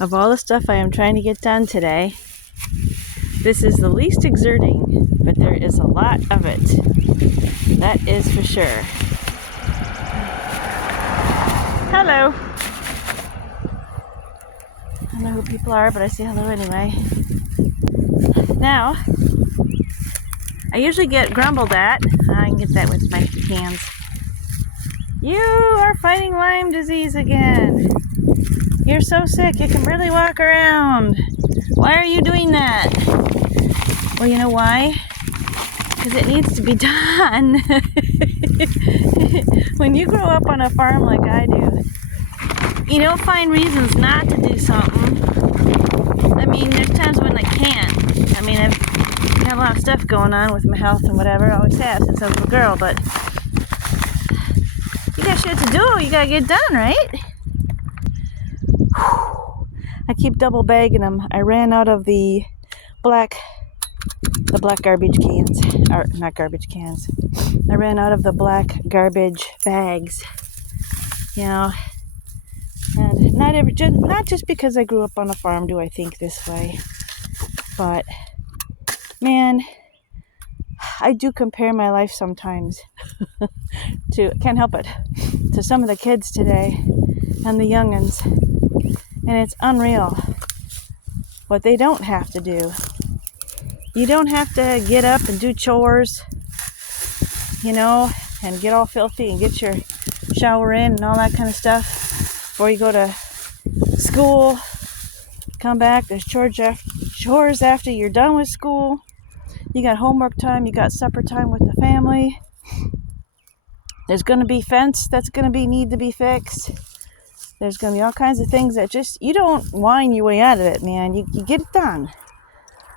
Of all the stuff I am trying to get done today, this is the least exerting, but there is a lot of it. That is for sure. Hello. I don't know who people are, but I say hello anyway. Now, I usually get grumbled at. I can get that with my hands. You are fighting Lyme disease again. You're so sick, you can barely walk around. Why are you doing that? Well, you know why? Because it needs to be done. When you grow up on a farm like I do, you don't find reasons not to do something. I mean, there's times when I can't. I mean, I've got a lot of stuff going on with my health and whatever. I always have since I was a girl, but you got shit to do. You gotta get done, right? I keep double bagging them. I ran out of the black garbage cans, or not garbage cans. I ran out of the black garbage bags, you know. And not just because I grew up on a farm do I think this way, but man, I do compare my life sometimes to, can't help it, to some of the kids today and the youngins, and it's unreal what they don't have to do. You don't have to get up and do chores, you know, and get all filthy and get your shower in and all that kind of stuff before you go to school. Come back, there's chores after you're done with school. You got homework time, you got supper time with the family. There's going to be fence that's going to need to be fixed. There's going to be all kinds of things that just, you don't whine your way out of it, man. You get it done.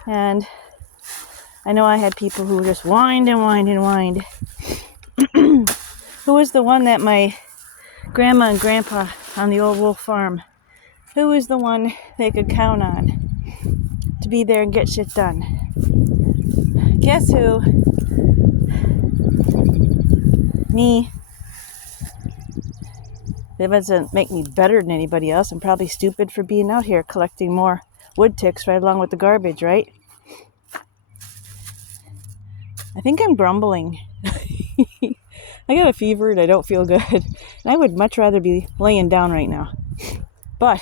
And I know I had people who just whined and whined and whined. Who was the one that my grandma and grandpa on the old wolf farm, who was the one they could count on to be there and get shit done? Guess who? Me. That doesn't make me better than anybody else. I'm probably stupid for being out here collecting more wood ticks right along with the garbage, right? I think I'm grumbling. I got a fever and I don't feel good. And I would much rather be laying down right now. But,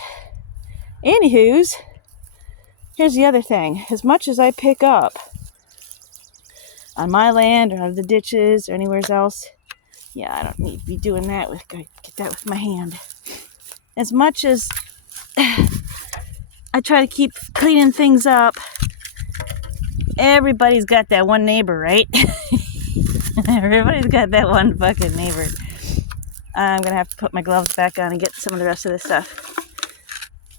anywho's, here's the other thing. As much as I pick up on my land or out of the ditches or anywhere else, yeah, I don't need to be doing that with, get that with my hand. As much as I try to keep cleaning things up, everybody's got that one neighbor, right? Everybody's got that one fucking neighbor. I'm going to have to put my gloves back on and get some of the rest of this stuff.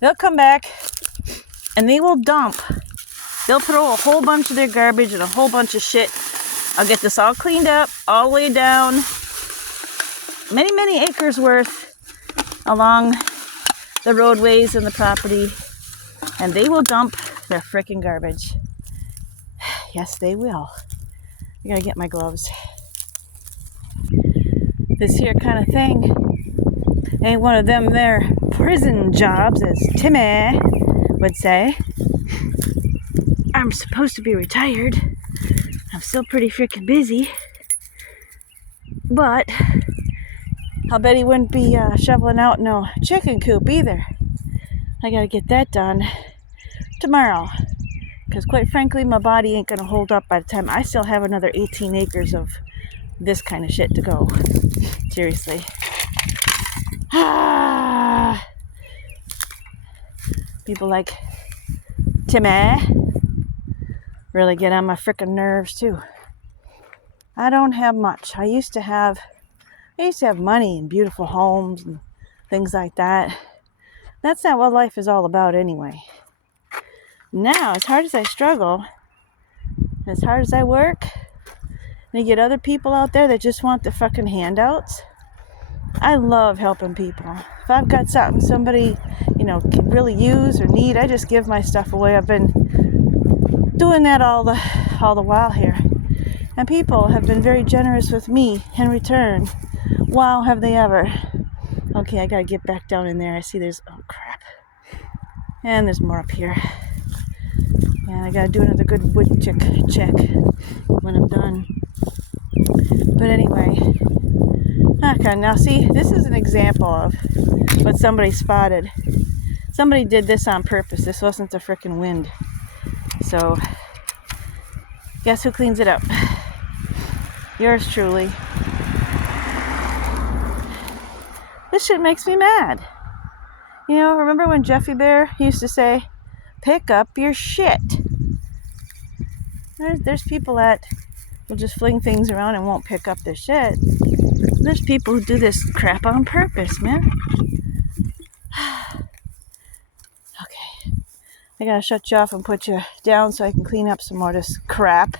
They'll come back and they will dump. They'll throw a whole bunch of their garbage and a whole bunch of shit. I'll get this all cleaned up, all the way down, many, many acres worth along the roadways and the property, and they will dump their frickin' garbage. Yes, they will. I gotta get my gloves. This here kind of thing ain't one of them there prison jobs, as Timmmay would say. I'm supposed to be retired. I'm still pretty freaking busy. But I'll bet he wouldn't be shoveling out no chicken coop either. I gotta get that done tomorrow. Because quite frankly, my body ain't gonna hold up by the time I still have another 18 acres of this kind of shit to go. Seriously. People like Timmmay really get on my frickin' nerves too. I don't have much. I used to have money and beautiful homes and things like that. That's not what life is all about anyway. Now, as hard as I struggle, as hard as I work, and you get other people out there that just want the fucking handouts, I love helping people. If I've got something somebody, can really use or need, I just give my stuff away. I've been doing that all the while here. And people have been very generous with me in return. Wow, have they ever. Okay, I gotta get back down in there. I see there's, oh And there's more up here. And I gotta do another good wood check when I'm done. But anyway, okay, now see, this is an example of what somebody spotted. Somebody did this on purpose. This wasn't the frickin' wind. So, guess who cleans it up? Yours truly. This shit makes me mad. You know, remember when Jeffy Bear used to say, pick up your shit? There's people that will just fling things around and won't pick up their shit. There's people who do this crap on purpose, man. Okay. I gotta shut you off and put you down so I can clean up some more of this crap.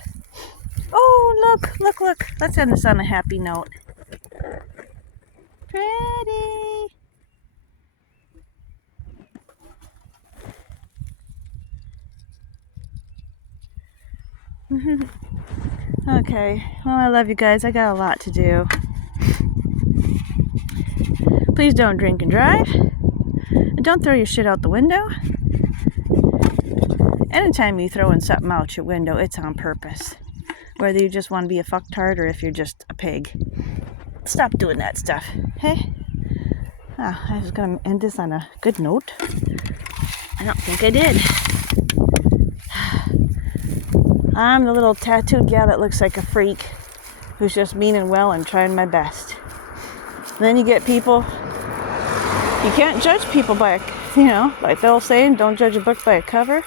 Oh, look. Let's end this on a happy note. Pretty. Okay, well, I love you guys. I got a lot to do. Please don't drink and drive. And don't throw your shit out the window. Anytime you throw in something out your window, it's on purpose. Whether you just want to be a fucktard or if you're just a pig. Stop doing that stuff, hey? I was going to end this on a good note. I don't think I did. I'm the little tattooed gal that looks like a freak who's just meaning well and trying my best. Then you get people, you can't judge people by, like the old saying, don't judge a book by a cover.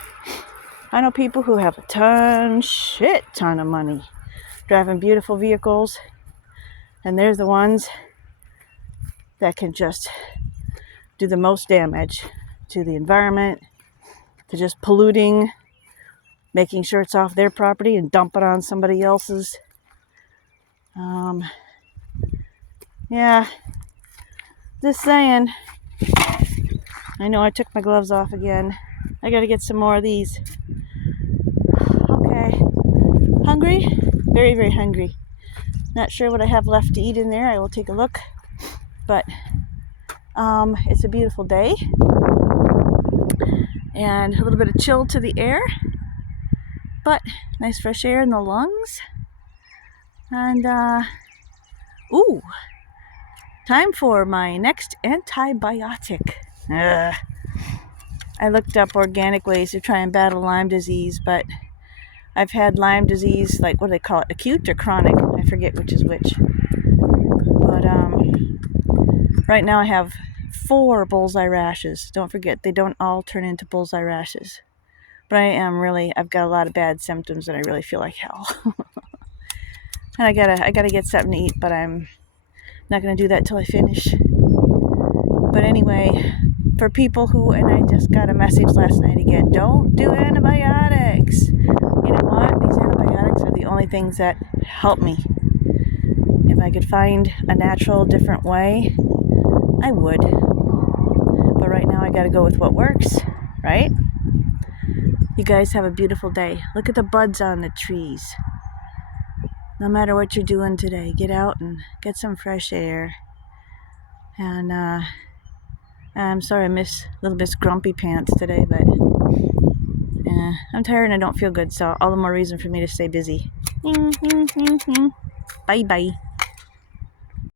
I know people who have a shit ton of money, driving beautiful vehicles, and they're the ones that can just do the most damage to the environment, to just polluting, making sure it's off their property and dump it on somebody else's. Yeah, just saying. I know I took my gloves off again. I gotta get some more of these. Okay. Hungry? Very, very hungry. Not sure what I have left to eat in there. I will take a look. But it's a beautiful day. And a little bit of chill to the air. But nice fresh air in the lungs. And, time for my next antibiotic. I looked up organic ways to try and battle Lyme disease, but I've had Lyme disease, like, what do they call it, acute or chronic? I forget which is which. But right now I have 4 bullseye rashes. Don't forget, they don't all turn into bullseye rashes. But I've got a lot of bad symptoms and I really feel like hell. And I gotta get something to eat, but I'm not gonna do that till I finish. But anyway, for people who, and I just got a message last night again, don't do antibiotics. You know what? These antibiotics are the only things that help me. If I could find a natural, different way, I would. But right now I gotta go with what works, right? You guys have a beautiful day. Look at the buds on the trees. No matter what you're doing today, get out and get some fresh air. And I'm sorry I miss Little Miss Grumpy Pants today, but I'm tired and I don't feel good, so all the more reason for me to stay busy. Bye-bye.